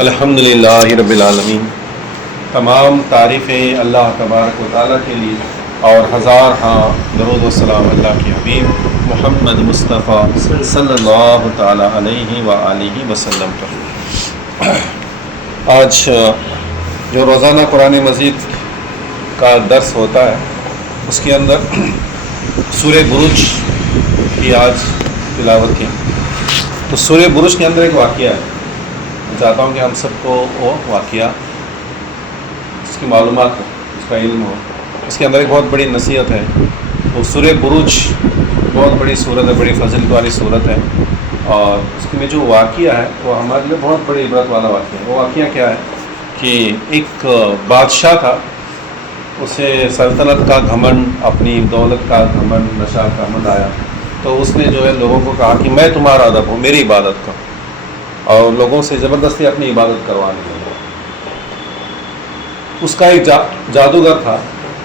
الحمدللہ رب العالمین، تمام تعریفیں اللہ تبارک و تعالیٰ کے لیے اور ہزار درود و سلام اللہ کے حبیب محمد مصطفیٰ صلی اللہ تعالیٰ علیہ وآلہ وسلم پر۔ آج جو روزانہ قرآن مجید کا درس ہوتا ہے اس کے اندر سورہ بروج کی آج تلاوت کی۔ تو سورہ بروج کے اندر ایک واقعہ ہے، میں چاہتا ہوں کہ ہم سب کو وہ واقعہ اس کی معلومات ہو، اس کا علم ہو۔ اس کے اندر ایک بہت بڑی نصیحت ہے۔ تو سورہ بروج بہت بڑی صورت ہے، بڑی فضل والی صورت ہے، اور اس میں جو واقعہ ہے وہ ہمارے لیے بہت بڑی عبرت والا واقعہ ہے۔ وہ واقعہ کیا ہے کہ ایک بادشاہ تھا، اسے سلطنت کا گھمنڈ، اپنی دولت کا گھمنڈ، نشہ کا گھمنڈ آیا، تو اس نے جو ہے لوگوں کو کہا کہ میں تمہارا رب ہوں، میری عبادت کرو، اور لوگوں سے زبردستی اپنی عبادت کروانے لگا۔ اس کا ایک جادوگر تھا،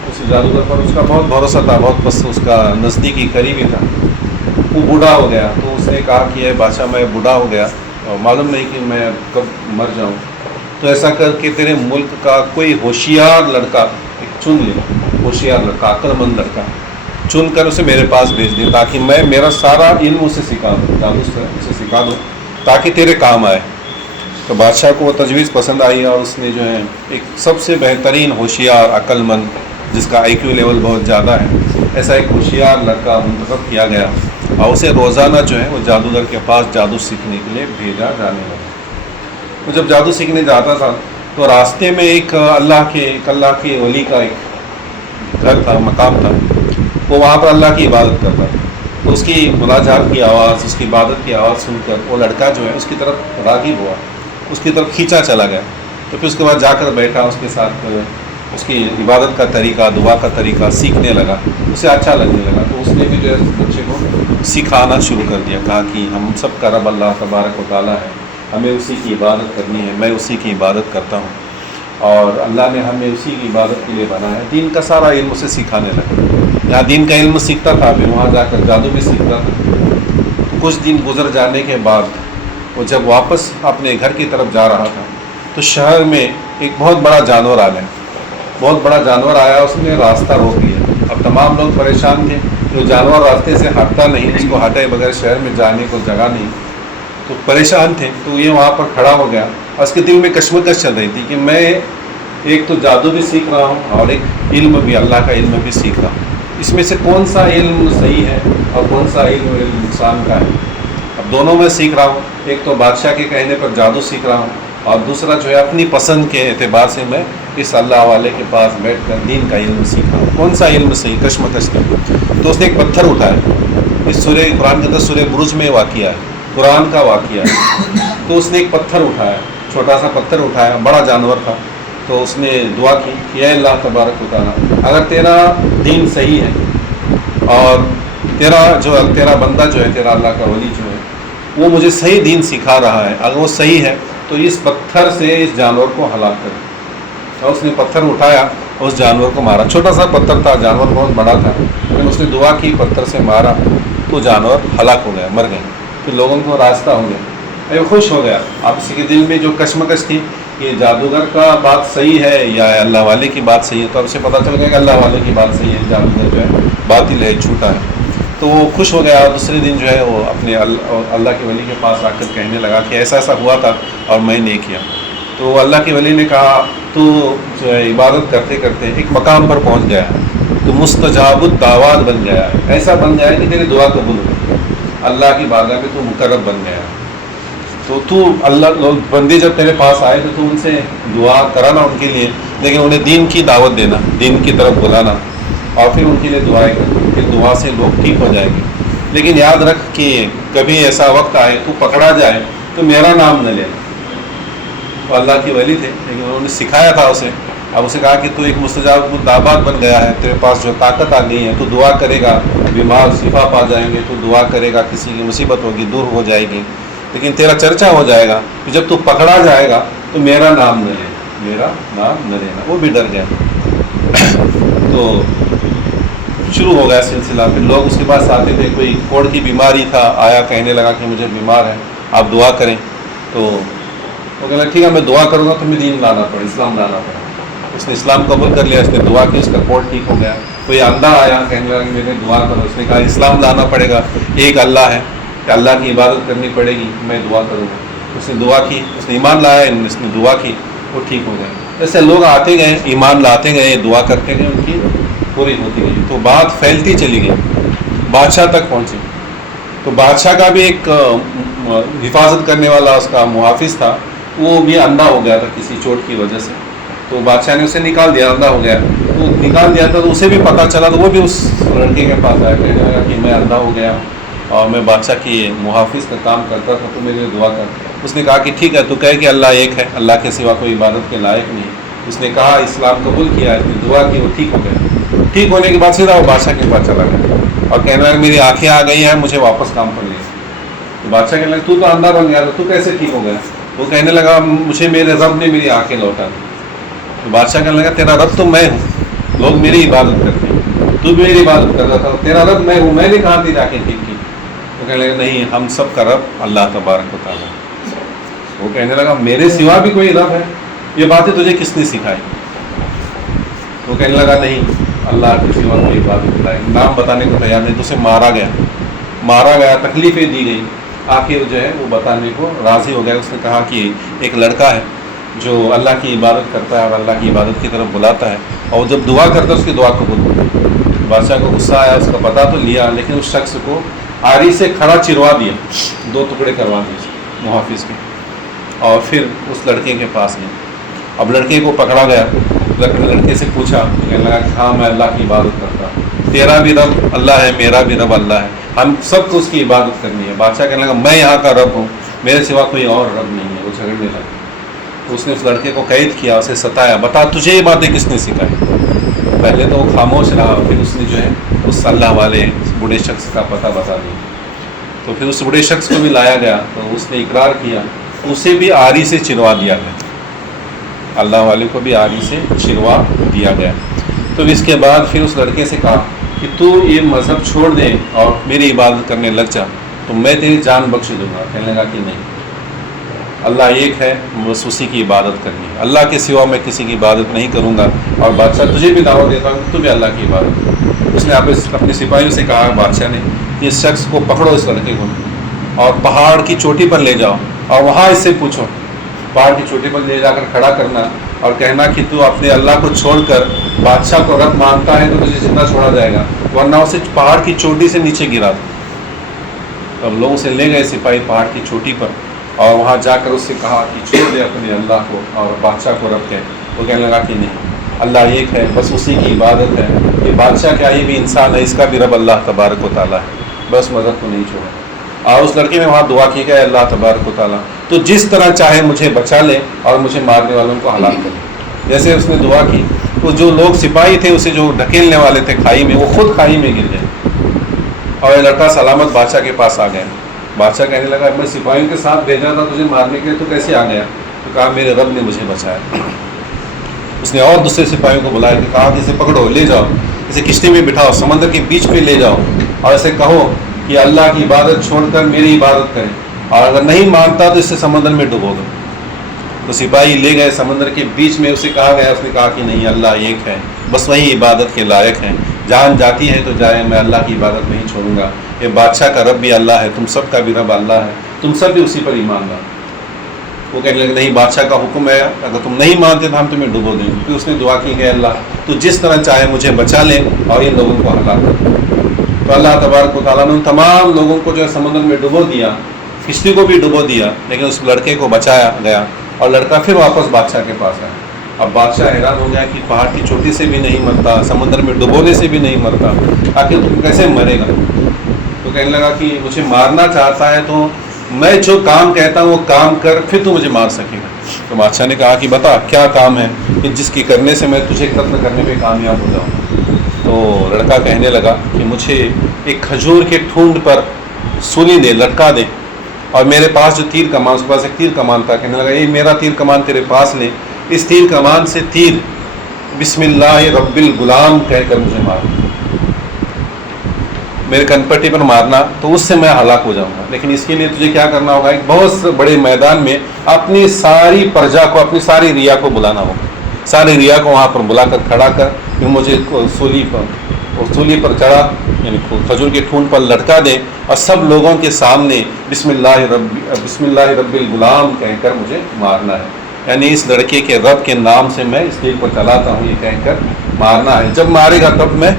اس جادوگر پر اس کا بہت بھروسہ تھا، بہت بس اس کا نزدیکی قریبی تھا۔ وہ بوڑھا ہو گیا، تو اس نے کہا کہ اے بادشاہ، میں بوڑھا ہو گیا اور معلوم نہیں کہ میں کب مر جاؤں، تو ایسا کر کے تیرے ملک کا کوئی ہوشیار لڑکا ایک چن لے، ہوشیار لڑکا، عقل مند لڑکا چن کر اسے میرے پاس بھیج دے، تاکہ میں میرا سارا علم اسے سکھا دوں، جادو سے اسے سکھا دوں تاکہ تیرے کام آئے۔ تو بادشاہ کو وہ تجویز پسند آئی، اور اس نے جو ہے ایک سب سے بہترین ہوشیار عقل مند، جس کا IQ لیول بہت زیادہ ہے، ایسا ایک ہوشیار لڑکا منتخب کیا گیا، اور اسے روزانہ جو ہے وہ جادوگر کے پاس جادو سیکھنے کے لیے بھیجا جانے لگا۔ وہ جب جادو سیکھنے جاتا تھا تو راستے میں ایک اللہ کے ولی کا ایک گھر تھا، مقام تھا، وہ وہاں پر اللہ کی عبادت کرتا تھا۔ تو اس کی مناجات کی آواز، اس کی عبادت کی آواز سن کر وہ لڑکا جو ہے اس کی طرف راغب ہوا، اس کی طرف کھینچا چلا گیا۔ تو پھر اس کے بعد جا کر بیٹھا، اس کے ساتھ اس کی عبادت کا طریقہ، دعا کا طریقہ سیکھنے لگا، اسے اچھا لگنے لگا۔ تو اس نے بھی جو ہے بچے کو سکھانا شروع کر دیا، کہا کہ ہم سب کا رب اللہ تبارک و تعالیٰ ہے، ہمیں اسی کی عبادت کرنی ہے، میں اسی کی عبادت کرتا ہوں، اور اللہ نے ہمیں اسی کی عبادت کے لیے بنایا ہے۔ دین کا سارا علم اسے سکھانے لگا، یہاں دین کا علم سیکھتا تھا، پھر وہاں جا کر جادو بھی سیکھتا تھا۔ کچھ دن گزر جانے کے بعد وہ جب واپس اپنے گھر کی طرف جا رہا تھا تو شہر میں ایک بہت بڑا جانور آ گیا، بہت بڑا جانور آیا، اس نے راستہ روک لیا۔ اب تمام لوگ پریشان تھے، جو جانور راستے سے ہٹتا نہیں، اس کو ہٹے بغیر شہر میں جانے کو جگہ نہیں، تو پریشان تھے۔ تو یہ وہاں پر کھڑا ہو گیا، اور اس کے دل میں کشمکش چل رہی تھی کہ میں ایک تو جادو بھی سیکھ رہا ہوں اور ایک علم بھی، اللہ کا علم بھی سیکھ رہا ہوں، اس میں سے کون سا علم صحیح ہے اور کون سا علم نقصان کا ہے؟ اب دونوں میں سیکھ رہا ہوں، ایک تو بادشاہ کے کہنے پر جادو سیکھ رہا ہوں، اور دوسرا جو ہے اپنی پسند کے اعتبار سے میں اس اللہ والے کے پاس بیٹھ کر دین کا علم سیکھ رہا ہوں، کون سا علم صحیح؟ کشمکش کا۔ تو اس نے ایک پتھر اٹھایا، اس قرآن کے اندر سورہ بروج میں واقعہ ہے، قرآن کا واقعہ ہے۔ تو اس نے ایک پتھر اٹھایا، چھوٹا سا پتھر اٹھایا، بڑا جانور تھا، تو اس نے دعا کی کہ اے اللہ تبارک و تعالیٰ، اگر تیرا دین صحیح ہے اور تیرا بندہ جو ہے، تیرا اللہ کا ولی جو ہے، وہ مجھے صحیح دین سکھا رہا ہے، اگر وہ صحیح ہے تو اس پتھر سے اس جانور کو ہلاک کر۔ اور اس نے پتھر اٹھایا، اس جانور کو مارا۔ چھوٹا سا پتھر تھا، جانور بہت بڑا تھا، لیکن اس نے دعا کی، پتھر سے مارا، تو جانور ہلاک ہو گیا، مر گئے۔ پھر لوگوں کو راستہ ہو گیا، خوش ہو گیا۔ اب اسی کے دل میں جو کشمکش تھی کہ جادوگر کا بات صحیح ہے یا اللہ والے کی بات صحیح ہے، تو اب اسے پتہ چل گیا کہ اللہ والے کی بات صحیح ہے، جادوگر جو ہے باطل ہے، جھوٹا ہے۔ تو وہ خوش ہو گیا، اور دوسرے دن جو ہے وہ اپنے اللہ کے ولی کے پاس آ کر کہنے لگا کہ ایسا ایسا ہوا تھا اور میں نے کیا۔ تو اللہ کے ولی نے کہا تو جو ہے عبادت کرتے کرتے ایک مقام پر پہنچ گیا ہے، تو مستجاب الدعوات بن گیا ہے، ایسا بن گیا ہے کہ تیری دعا قبول ہو، اللہ کی بارگاہ میں تو مقرب بن گیا ہے۔ تو اللہ لوگ بندے جب تیرے پاس آئے تو ان سے دعا کرانا ان کے لیے، لیکن انہیں دین کی دعوت دینا، دین کی طرف بلانا، اور پھر ان کے لیے دعائیں کرنا، پھر دعا سے لوگ ٹھیک ہو جائیں گے۔ لیکن یاد رکھ کہ کبھی ایسا وقت آئے تو پکڑا جائے تو میرا نام نہ لینا۔ وہ اللہ کے ولی تھے، لیکن انہوں نے سکھایا تھا اسے۔ اب اسے کہا کہ تو ایک مستجاب الدعوات بن گیا ہے، تیرے پاس جو طاقت آ گئی ہے، تو دعا کرے گا، بیمار شفا پا جائیں گے، تو دعا کرے گا، کسی کی مصیبت ہوگی دور ہو جائے گی، لیکن تیرا چرچا ہو جائے گا، جب تو پکڑا جائے گا تو میرا نام نہ لینا، میرا نام نہ لینا۔ وہ بھی ڈر گیا۔ تو شروع ہو گیا سلسلہ، پھر لوگ اس کے پاس آتے تھے، کوئی کوڑ کی بیماری تھا، آیا کہنے لگا کہ مجھے بیمار ہے، آپ دعا کریں۔ تو وہ کہنے لگا ٹھیک ہے میں دعا کروں گا تمہیں دین لانا پڑے، اسلام لانا پڑے۔ اس نے اسلام قبول کر لیا، اس نے دعا کی، اس کا کوٹ ٹھیک ہو گیا۔ کوئی اندھا آیا کہنے لگا کہ میں نے دعا کرو، اس نے کہا اسلام لانا پڑے گا، ایک اللہ ہے کہ اللہ کی عبادت کرنی پڑے گی، میں دعا کروں گا۔ اس نے دعا کی، اس نے ایمان لایا، اس نے دعا کی، وہ ٹھیک ہو گئے۔ ایسے لوگ آتے گئے، ایمان لاتے گئے، دعا کرتے گئے، ان کی پوری ہوتی گئی، تو بات پھیلتی چلی گئی، بادشاہ تک پہنچی۔ تو بادشاہ کا بھی ایک حفاظت کرنے والا اس کا محافظ تھا، وہ بھی اندھا ہو گیا تھا کسی چوٹ کی وجہ سے، تو بادشاہ نے اسے نکال دیا، اندھا ہو گیا، تو نکال دیا تھا، تو اسے بھی پتہ چلا، تو وہ بھی اس لڑکے کے پاس آیا، کہنے لگا کہ میں اندھا ہو گیا اور میں بادشاہ کی محافظ کا کام کرتا تھا، تو میرے لیے دعا کر۔ اس نے کہا کہ ٹھیک ہے، تو کہے کہ اللہ ایک ہے، اللہ کے سوا کوئی عبادت کے لائق نہیں۔ اس نے کہا اسلام قبول کیا، اس نے دعا کی، وہ ٹھیک ہو گیا۔ ٹھیک ہونے کے بعد سیدھا وہ بادشاہ کے پاس چلا گیا اور کہنے لگا میری آنکھیں آ گئی ہیں، مجھے واپس کام پر لے۔ تو بادشاہ کہنے لگا تو اندھا بن گیا تھا، تو کیسے ٹھیک ہو گیا؟ وہ کہنے لگا مجھے میرے رب نے میری آنکھیں لوٹا دی۔ تو بادشاہ کہنے لگا تیرا رب تو میں ہوں، لوگ میری عبادت کرتے ہیں، تو بھی میری عبادت کر رہا تھا، تیرا رب میں ہوں، میں نے کہا تیری آنکھیں ٹھیک کی؟ وہ کہنے لگا نہیں، ہم سب کا رب اللہ تبارک و تعالیٰ۔ وہ کہنے لگا میرے سوا بھی کوئی رب ہے؟ یہ باتیں تجھے کس نے سکھائی؟ وہ کہنے لگا نہیں، اللہ کے سوا کوئی عبادت کرائے، نام بتانے کو تیار نہیں، تو اسے مارا گیا، تکلیفیں دی گئی، آخر جو ہے وہ بتانے کو راضی ہو گیا۔ اس نے کہا کہ ایک لڑکا ہے جو اللہ کی عبادت کرتا ہے اور اللہ کی عبادت کی طرف بلاتا ہے، اور جب دعا کرتا ہے اس کی دعا قبول ہوتی ہے۔ بادشاہ کو غصہ آیا، اس کا پتہ تو لیا، لیکن اس شخص کو آری سے کھڑا چروا دیا، 2 ٹکڑے کروا دیے محافظ کے، اور پھر اس لڑکے کے پاس گئے۔ اب لڑکے کو پکڑا گیا، لڑکے سے پوچھا، کہنے لگا کہ ہاں میں اللہ کی عبادت کرتا ہوں، تیرا بھی رب اللہ ہے، میرا بھی رب اللہ ہے، ہم سب کو اس کی عبادت کرنی ہے۔ بادشاہ کہنے لگا میں یہاں کا رب ہوں، میرے سوا کوئی اور رب نہیں ہے۔ وہ جھگڑنے لگا، تو اس نے اس لڑکے کو قید کیا، اسے ستایا، بتا تجھے یہ باتیں کس نے سکھائی؟ پہلے تو وہ خاموش رہا، پھر اس نے جو ہے اس اللہ والے بوڑھے شخص کا پتہ بتا دیا۔ تو پھر اس بوڑھے شخص کو بھی لایا گیا، تو اس نے اقرار کیا، اسے بھی آری سے چروا دیا گیا، اللہ والے کو بھی آری سے چروا دیا گیا۔ تو اس کے بعد پھر اس لڑکے سے کہا کہ تو یہ مذہب چھوڑ دے اور میری عبادت کرنے لگ جا تو میں تیری جان بخش دوں گا۔ کہنے لگا کہ نہیں، اللہ ایک ہے، بس اسی کی عبادت کرنی ہے، اللہ کے سوا میں کسی کی عبادت نہیں کروں گا، اور بادشاہ تجھے بھی دعوت دیتا ہوں کہ تو بھی اللہ کی عبادت کر۔ اس نے اپنے سپاہیوں سے کہا بادشاہ نے کہ اس شخص کو پکڑو، اس لڑکے کو، اور پہاڑ کی چوٹی پر لے جاؤ اور وہاں اس سے پوچھو، پہاڑ کی چوٹی پر لے جا کر کھڑا کرنا اور کہنا کہ تو اپنے اللہ کو چھوڑ کر بادشاہ کو رب مانتا ہے تو تجھے زندہ چھوڑا جائے گا، ورنہ اسے پہاڑ کی چوٹی سے نیچے گرا دو۔ اب لوگ اسے لے گئے سپاہی پہاڑ کی چوٹی پر، اور وہاں جا کر اس سے کہا کہ چھوڑ دے اپنے اللہ کو اور بادشاہ کو رب کہے۔ وہ کہنے لگا کہ نہیں، اللہ ایک ہے، بس اسی کی عبادت ہے، یہ بادشاہ کیا، یہ بھی انسان ہے، اس کا بھی رب اللہ تبارک و تعالیٰ ہے، بس مذہب کو نہیں چھوڑا۔ اور اس لڑکے نے وہاں دعا کی کہ اللہ تبارک و تعالیٰ تو جس طرح چاہے مجھے بچا لے اور مجھے مارنے والوں کو ہلاک کر دے۔ جیسے اس نے دعا کی تو جو لوگ سپاہی تھے اسے جو ڈھکیلنے والے تھے کھائی میں، وہ خود کھائی میں گر گئے، اور یہ لڑکا سلامت بادشاہ کے پاس آ گیا۔ بادشاہ کہنے لگا میں سپاہیوں کے ساتھ بھیجا تھا تجھے مارنے کے لیے، تو کیسے آ گیا؟ تو کہا میرے رب نے مجھے بچایا۔ اس نے اور دوسرے سپاہیوں کو بلایا کہ کہا کہ اسے پکڑو، لے جاؤ، اسے کشتی میں بٹھاؤ، سمندر کے بیچ پہ لے جاؤ، اور اسے کہو کہ اللہ کی عبادت چھوڑ کر میری عبادت کرے، اور اگر نہیں مانتا تو اس سے سمندر میں ڈبو دو۔ تو سپاہی لے گئے سمندر کے بیچ میں، اسے کہا گیا، اس نے کہا کہ نہیں، اللہ ایک ہے، بس وہی عبادت کے لائق ہیں، جان جاتی ہے تو جائے، میں اللہ کی عبادت نہیں چھوڑوں گا، یہ بادشاہ کا رب بھی اللہ ہے، تم سب کا بھی رب اللہ ہے، تم سب بھی اسی پر ایمان لاؤ۔ وہ کہنے لگے نہیں، بادشاہ کا حکم ہے، اگر تم نہیں مانتے تو ہم تمہیں ڈبو دیں گے۔ پھر اس نے دعا کی کہ اللہ تو جس طرح چاہے مجھے بچا لے اور ان لوگوں کو ہلاک کر۔ تو اللہ تبارک و تعالیٰ نے ان تمام لوگوں کو جو ہے سمندر میں ڈبو دیا، کشتی کو بھی ڈبو دیا، لیکن اس لڑکے کو بچایا گیا، اور لڑکا پھر واپس بادشاہ کے پاس آیا۔ اب بادشاہ حیران ہو گیا کہ پہاڑ کی چوٹی سے بھی نہیں مرتا، سمندر میں ڈبونے سے بھی نہیں مرتا، آخر تم کیسے مرے گا؟ تو کہنے لگا کہ مجھے مارنا چاہتا ہے تو میں جو کام کہتا ہوں وہ کام کر، پھر تو مجھے مار سکے گا۔ تو بادشاہ نے کہا کہ بتا کیا کام ہے کہ جس کی کرنے سے میں تجھے قتل کرنے میں کامیاب ہو جاؤں۔ تو لڑکا کہنے لگا کہ مجھے ایک کھجور کے ٹھونڈ پر سولی دے، لٹکا دے، اور میرے پاس جو تیر کمان، اس کے پاس ایک تیر کمان تھا، کہنے لگا یہ میرا تیر کمان تیرے پاس لے، اس تیر کمان سے تیر بسم اللہ رب الغلام کہہ کر مجھے مار۔ میرے کنپٹی پر مارنا تو اس سے میں ہلاک ہو جاؤں گا، لیکن اس کے لیے تجھے کیا کرنا ہوگا، ایک بہت بڑے میدان میں اپنی ساری پرجا کو، اپنی ساری ریا کو بلانا ہوگا، ساری ریا کو وہاں پر بلا کر کھڑا کر کہ مجھے سولی پر چڑھا، یعنی کھجور کے ٹھون پر لٹکا دے اور سب لوگوں کے سامنے بسم اللہ رب الغلام کہہ کر مجھے مارنا ہے، یعنی اس لڑکے کے رب کے نام سے میں اس تیر کو چلاتا ہوں، یہ کہہ کر مارنا ہے، جب مارے گا تب میں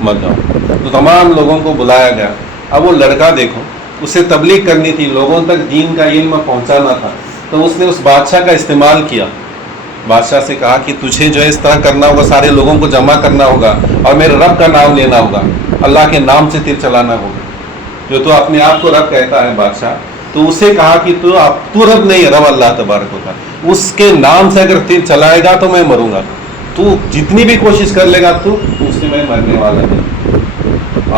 مر جاؤں۔ تو تمام لوگوں کو بلایا گیا۔ اب وہ لڑکا دیکھو، اسے تبلیغ کرنی تھی، لوگوں تک دین کا علم پہنچانا تھا، تو اس نے اس بادشاہ کا استعمال کیا، بادشاہ سے کہا کہ تجھے جو ہے اس طرح کرنا ہوگا، سارے لوگوں کو جمع کرنا ہوگا اور میرے رب کا نام لینا ہوگا، اللہ کے نام سے تیر چلانا ہوگا، جو تو اپنے آپ کو رب کہتا ہے بادشاہ، تو اسے کہا کہ تو رب نہیں، رب اللہ تبارک و تعالی، اس کے نام سے اگر تیر چلائے گا تو میں مروں گا، تو جتنی بھی کوشش کر لے گا تو اس سے میں مرنے والا نہیں۔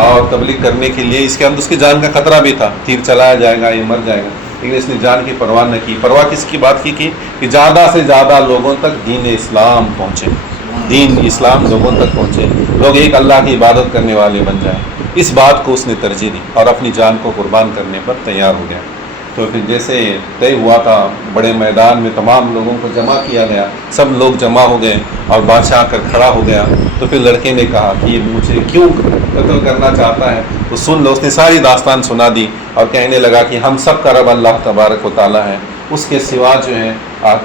اور تبلیغ کرنے کے لیے اس کے اندر اس کی جان کا خطرہ بھی تھا، تیر چلایا جائے گا، یہ مر جائے گا، لیکن اس نے جان کی پرواہ نہ کی۔ پرواہ کس کی بات کی کہ زیادہ سے زیادہ لوگوں تک دین اسلام پہنچے، دین اسلام لوگوں تک پہنچے، لوگ ایک اللہ کی عبادت کرنے والے بن جائیں، اس بات کو اس نے ترجیح دی اور اپنی جان کو قربان کرنے پر تیار ہو گیا۔ تو پھر جیسے طے ہوا تھا، بڑے میدان میں تمام لوگوں کو جمع کیا گیا، سب لوگ جمع ہو گئے اور بادشاہ آ کر کھڑا ہو گیا۔ تو پھر لڑکے نے کہا کہ یہ مجھے کیوں قتل کرنا چاہتا ہے، تو سن لو، اس نے ساری داستان سنا دی اور کہنے لگا کہ ہم سب کا رب اللہ تبارک و تعالیٰ ہے، اس کے سوا جو ہے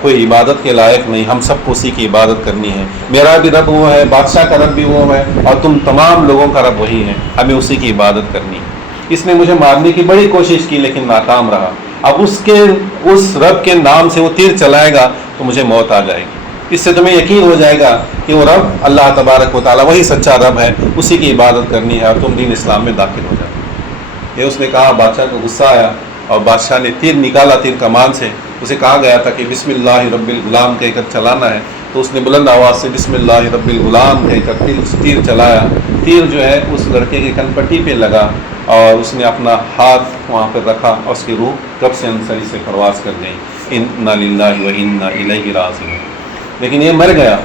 کوئی عبادت کے لائق نہیں، ہم سب کو اسی کی عبادت کرنی ہے، میرا بھی رب وہ ہے، بادشاہ کا رب بھی وہ ہے، اور تم تمام لوگوں کا رب وہی ہے، ہمیں اسی کی عبادت کرنی ہے۔ اس نے مجھے مارنے کی بڑی کوشش کی لیکن ناکام رہا، اب اس رب کے نام سے وہ تیر چلائے گا تو مجھے موت آ جائے گی، اس سے تمہیں یقین ہو جائے گا کہ وہ رب اللہ تبارک و تعالیٰ وہی سچا رب ہے، اسی کی عبادت کرنی ہے اور تم دین اسلام میں داخل ہو جائے۔ یہ اس نے کہا، بادشاہ کو غصہ آیا اور بادشاہ نے تیر نکالا، تیر کمان سے، اسے کہا گیا تھا کہ بسم اللہ رب الغلام کہہ کر چلانا ہے، تو اس نے بلند آواز سے بسم اللہ رب الغلام کہہ کر تیر چلایا، تیر جو ہے اس لڑکے کے کنپٹی پہ لگا اور اس نے اپنا ہاتھ وہاں پر رکھا اور اس کی روح کب سے انصری سے پرواز کر گئی، انا للہ و انا الیہ راجعون۔ لیکن یہ مر گیا،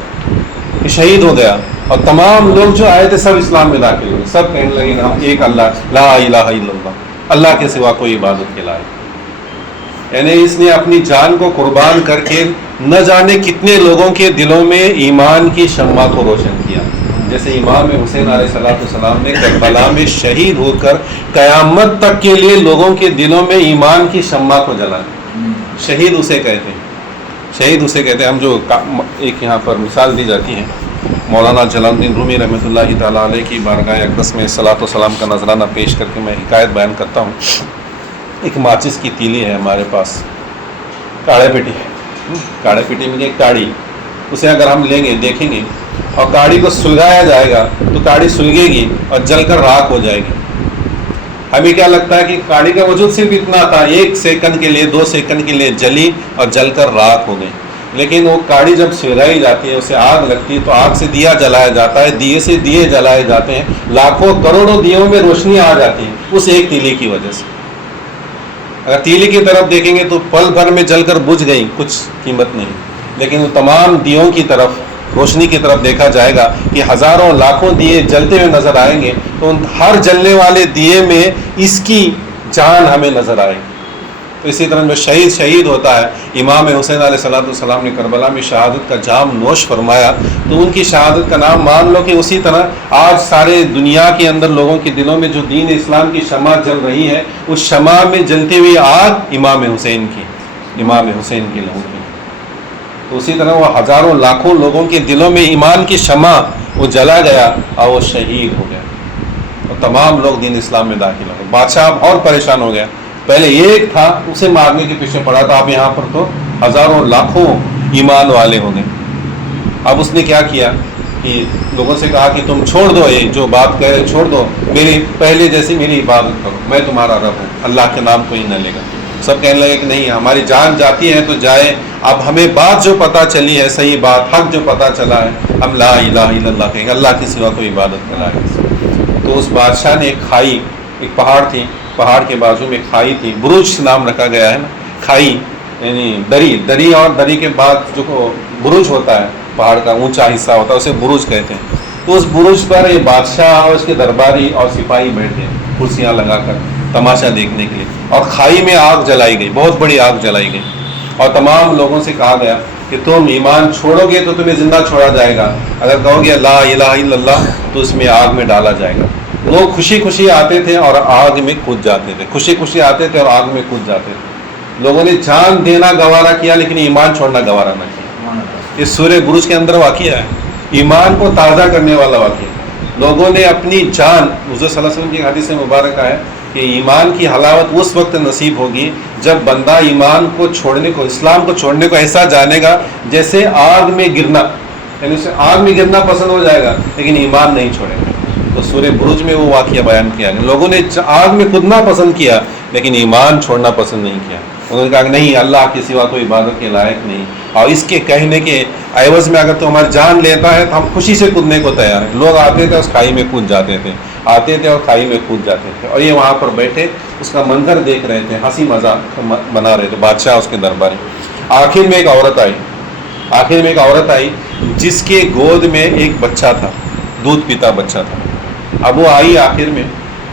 یہ شہید ہو گیا، اور تمام لوگ جو آئے تھے سب اسلام میں داخل ہوئے، سب کہنے لگے ہم ایک اللہ، لا الہ الا اللہ، اللہ کے سوا کوئی عبادت کے لائق۔ یعنی اس نے اپنی جان کو قربان کر کے نہ جانے کتنے لوگوں کے دلوں میں ایمان کی شمع کو روشن کیا، جیسے امام حسین علیہ السلام نے کربلا میں شہید ہو کر قیامت تک کے لیے لوگوں کے دلوں میں ایمان کی شمع کو جلایا۔ شہید اسے کہتے ہیں، شہید اسے کہتے ہیں۔ ہم جو ایک یہاں پر مثال دی جاتی ہے، مولانا جلال الدین رومی رحمۃ اللہ تعالیٰ علیہ کی بارگاہ اقدس میں صلاۃ و سلام کا نذرانہ پیش کر کے میں حکایت بیان کرتا ہوں۔ ایک ماچس کی تیلی ہے ہمارے پاس، کاڑے پیٹی میں ایک کاڑی، اسے اگر ہم لیں گے دیکھیں گے اور کاڑی کو سلگایا جائے گا تو کاڑی سلگے گی اور جل کر راکھ ہو جائے گی۔ ہمیں کیا لگتا ہے کہ کاڑی کا وجود صرف اتنا تھا، 1 سیکنڈ کے لیے 2 سیکنڈ کے لیے جلی اور جل کر راکھ ہو گئی، لیکن وہ کاڑی جب سلگائی جاتی ہے، اسے آگ لگتی ہے تو آگ سے دیا جلایا جاتا ہے، دیے سے دیے جلائے جاتے ہیں، لاکھوں کروڑوں دیوں میں روشنی آ جاتی ہے اس ایک تیلی کی وجہ سے۔ اگر تیلی کی طرف دیکھیں گے تو پل بھر میں جل کر بجھ گئی، کچھ قیمت نہیں، لیکن وہ تمام دیوں کی طرف، روشنی کی طرف دیکھا جائے گا کہ ہزاروں لاکھوں دیے جلتے ہوئے نظر آئیں گے، تو ہر جلنے والے دیے میں اس کی جان ہمیں نظر آئے گی۔ تو اسی طرح جو شہید ہوتا ہے، امام حسین علیہ السلام نے کربلا میں شہادت کا جام نوش فرمایا، تو ان کی شہادت کا نام مان لو کہ اسی طرح آج سارے دنیا کے اندر لوگوں کے دلوں میں جو دین اسلام کی شمع جل رہی ہے، اس شمع میں جلتی ہوئی آگ امام حسین کی لہو کی۔ تو اسی طرح وہ ہزاروں لاکھوں لوگوں کے دلوں میں ایمان کی شمع وہ جلا گیا اور وہ شہید ہو گیا، اور تمام لوگ دین اسلام میں داخل ہو گئے۔ بادشاہ اور پریشان ہو گیا، پہلے ایک تھا اسے مارنے کے پیچھے پڑا تھا، اب یہاں پر تو ہزاروں لاکھوں ایمان والے ہو گئے۔ اب اس نے کیا کیا کہ لوگوں سے کہا کہ تم چھوڑ دو، یہ جو بات کہہ رہے چھوڑ دو، میری پہلے جیسی میری عبادت کرو، میں تمہارا رب ہوں، اللہ کے نام کوئی نہ لے گا۔ سب کہنے لگے کہ نہیں، ہماری جان جاتی ہے تو جائے، اب ہمیں بات جو پتہ چلی ہے، صحیح بات، حق جو پتہ چلا ہے، ہم لا الہ الا اللہ کہیں گے، اللہ کے سوا کوئی عبادت نہ لائے۔ تو اس بادشاہ نے ایک کھائی، ایک پہاڑ تھی، پہاڑ کے بازو میں کھائی تھی، برج نام رکھا گیا ہے نا، کھائی یعنی دری اور دری کے بعد جو برج ہوتا ہے، پہاڑ کا اونچا حصہ ہوتا ہے، اسے برج کہتے ہیں۔ تو اس برج پر یہ بادشاہ اور اس کے درباری اور سپاہی بیٹھے کرسیاں لگا کر تماشا دیکھنے کے لیے، اور کھائی میں آگ جلائی گئی، بہت بڑی آگ جلائی گئی، اور تمام لوگوں سے کہا گیا کہ تم ایمان چھوڑو گے تو تمہیں زندہ چھوڑا جائے گا، اگر کہو گے لا الہ الا اللہ تو اس میں آگ میں ڈالا جائے گا۔ لوگ خوشی خوشی آتے تھے اور آگ میں کود جاتے تھے، خوشی خوشی آتے تھے اور آگ میں کود جاتے تھے۔ لوگوں نے جان دینا گوارا کیا لیکن ایمان چھوڑنا گوارا نہ کیا۔ یہ سورہ برج کے اندر واقعہ ہے، ایمان کو تازہ کرنے والا واقعہ۔ لوگوں نے اپنی جان، حضور صلی اللہ علیہ وسلم کی حدیث مبارکہ ہے کہ ایمان کی حلاوت اس وقت نصیب ہوگی جب بندہ ایمان کو چھوڑنے کو، اسلام کو چھوڑنے کو ایسا جانے گا جیسے آگ میں گرنا، یعنی اسے آگ میں گرنا پسند ہو جائے گا لیکن ایمان نہیں چھوڑے گا۔ تو سورہ برج میں وہ واقعہ بیان کیا گیا، لوگوں نے آگ میں کودنا پسند کیا لیکن ایمان چھوڑنا پسند نہیں کیا۔ انہوں نے کہا کہ نہیں، اللہ کے سوا کوئی عبادت کے لائق نہیں، اور اس کے کہنے کے عوض میں اگر تو ہماری جان لیتا ہے تو ہم خوشی سے کودنے کو تیار ہیں۔ لوگ آتے تھے اس کھائی میں کود جاتے تھے، آتے تھے اور کھائی میں کود جاتے تھے، اور یہ وہاں پر بیٹھے اس کا منظر دیکھ رہے تھے، ہنسی مذاق بنا رہے تھے، بادشاہ اس کے درباری۔ آخر میں ایک عورت آئی جس کے گود میں ایک بچہ تھا، دودھ پیتا بچہ تھا۔ اب وہ آئی آخر میں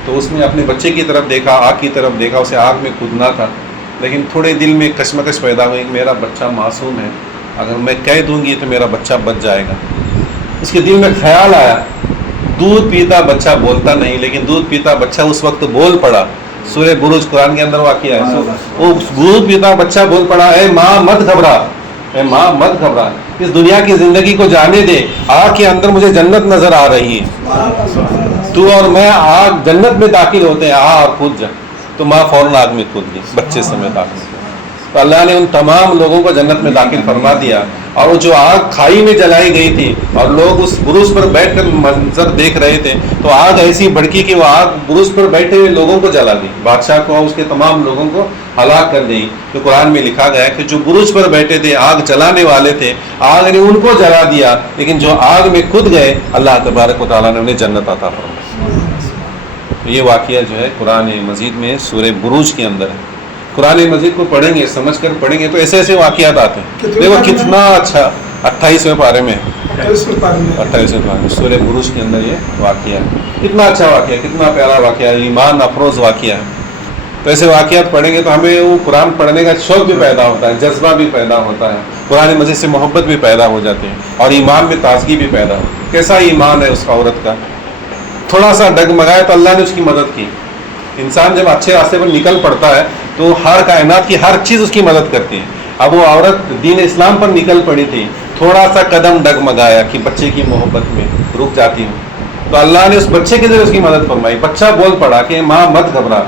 تو اس نے اپنے بچے کی طرف دیکھا، آگ کی طرف دیکھا، اسے آگ میں کودنا تھا، لیکن تھوڑے دل میں کشمکش پیدا ہوئی، میرا بچہ معصوم ہے، اگر میں کہہ دوں گی تو میرا بچہ بچ جائے گا۔ اس کے دل میں خیال آیا، دودھ پیتا بچہ بولتا نہیں لیکن دودھ پیتا بچہ اس وقت بول پڑا۔ سورہ برج قرآن کے اندر واقعہ ہے، وہ دودھ پیتا بچہ بول پڑا، اے ماں مت گھبرا، اے ماں مت گھبرا، اس دنیا کی زندگی کو جانے دے، آگ کے اندر مجھے جنت نظر آ رہی ہے، تو اور میں آگ جنت میں داخل ہوتے ہیں، آ اور کود جا۔ تو ماں فوراً آگ میں کود گئی، بچے سمیت آگ میں۔ تو اللہ نے ان تمام لوگوں کو جنت میں داخل فرما دیا، اور وہ جو آگ کھائی میں جلائی گئی تھی اور لوگ اس برج پر بیٹھ کر منظر دیکھ رہے تھے، تو آگ ایسی بھڑکی کہ وہ آگ برج پر بیٹھے ہوئے لوگوں کو جلا دی، بادشاہ کو اور اس کے تمام لوگوں کو ہلاک کر دی۔ تو قرآن میں لکھا گیا ہے کہ جو برج پر بیٹھے تھے، آگ جلانے والے تھے، آگ نے ان کو جلا دیا، لیکن جو آگ میں کود گئے اللہ تبارک و تعالیٰ نے انہیں جنت عطا فرمائی۔ یہ واقعہ جو ہے قرآن مجید میں سورہ بروج کے اندر ہے۔ قرآن مجید کو پڑھیں گے، سمجھ کر پڑھیں گے تو ایسے ایسے واقعات آتے ہیں۔ دیکھو کتنا اچھا، 28ویں پارے میں 28ویں پارے میں سورہ بروج کے اندر یہ واقعہ ہے۔ کتنا اچھا واقعہ ہے، کتنا پیارا واقعہ ہے، ایمان افروز واقعہ ہے۔ تو ایسے واقعات پڑھیں گے تو ہمیں وہ قرآن پڑھنے کا شوق بھی پیدا ہوتا ہے، جذبہ بھی پیدا ہوتا ہے، قرآن مجید سے محبت بھی پیدا ہو جاتی ہے، اور ایمان میں تازگی بھی پیدا ہوتی ہے۔ کیسا ایمان ہے اس عورت کا، تھوڑا سا ڈگمگایا تو اللہ نے اس کی مدد کی۔ انسان جب اچھے راستے پر نکل پڑتا ہے تو ہر کائنات کی ہر چیز اس کی مدد کرتی ہے۔ اب وہ عورت دین اسلام پر نکل پڑی تھی، تھوڑا سا قدم ڈگمگایا کہ بچے کی محبت میں رک جاتی ہوں، تو اللہ نے اس بچے کے ذریعے اس کی مدد فرمائی۔ بچہ بول پڑا کہ ماں مت گھبرا،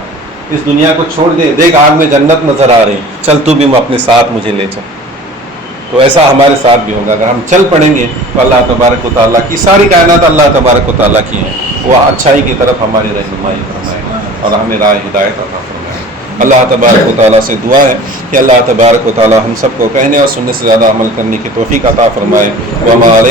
اس دنیا کو چھوڑ دے، دیکھ آگ میں جنت نظر آ رہی، چل تو بھی اپنے ساتھ مجھے لے چل۔ تو ایسا ہمارے ساتھ بھی ہوگا، اگر ہم چل پڑیں گے تو اللہ تبارک و تعالیٰ کی ساری کائنات اللہ تبارک و تعالیٰ کی ہیں، وہ اچھائی کی طرف ہماری رہنمائی فرمائے اور ہمیں راہ ہدایت عطا فرمائے۔ اللہ تبارک و تعالیٰ سے دعا ہے کہ اللہ تبارک و تعالیٰ ہم سب کو کہنے اور سننے سے زیادہ عمل کرنے کی توفیق عطا فرمائے۔